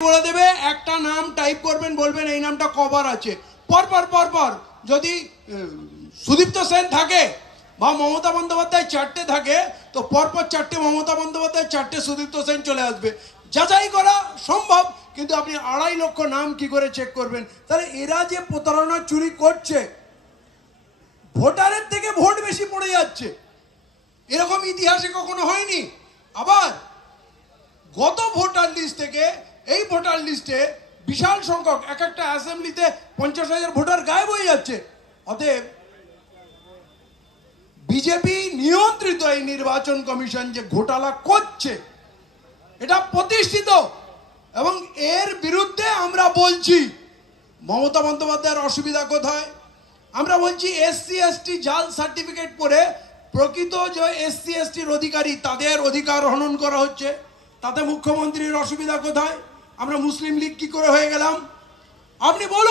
বলে দেবে একটা নাম টাইপ করবেন, বলবেন এই নামটা কবার আছে, পরপর পরপর যদি সুদীপ্ত সেন থাকে বা মমতা বন্দ্যোপাধ্যায় চারটে থাকে তো পরপর চারটে মমতা বন্দ্যোপাধ্যায়, চারটে সুদীপ্ত সেন চলে আসবে। যাচাই করা সম্ভব, কিন্তু আপনি 2.5 লক্ষ নাম কি করে চেক করবেন? তাহলে এরা যে প্রতারণা চুরি করছে, ভোটারের থেকে ভোট বেশি পড়ে যাচ্ছে, এরকম ইতিহাসে কখনো হয়নি। আবার গত ভোটার লিস্ট থেকে এই ভোটার লিস্টে বিশাল সংখ্যক, এক একটা অ্যাসেম্বলিতে 50,000 ভোটার গায়েব হয়ে যাচ্ছে। অতএব বিজেপি নিয়ন্ত্রিত এই নির্বাচন কমিশন যে ঘোটালা করছে এটা প্রতিষ্ঠিত, এবং এর বিরুদ্ধে আমরা বলছি। মমতা বন্দ্যোপাধ্যায়ের অসুবিধা কোথায়? আমরা বলছি SC ST জাল সার্টিফিকেট করে প্রকৃত যে SC STর অধিকারী তাদের অধিকার হনন করা হচ্ছে, তাতে মুখ্যমন্ত্রীর অসুবিধা কোথায়? আমরা মুসলিম লীগ কি করে হয়ে গেলাম? আপনি বলুন।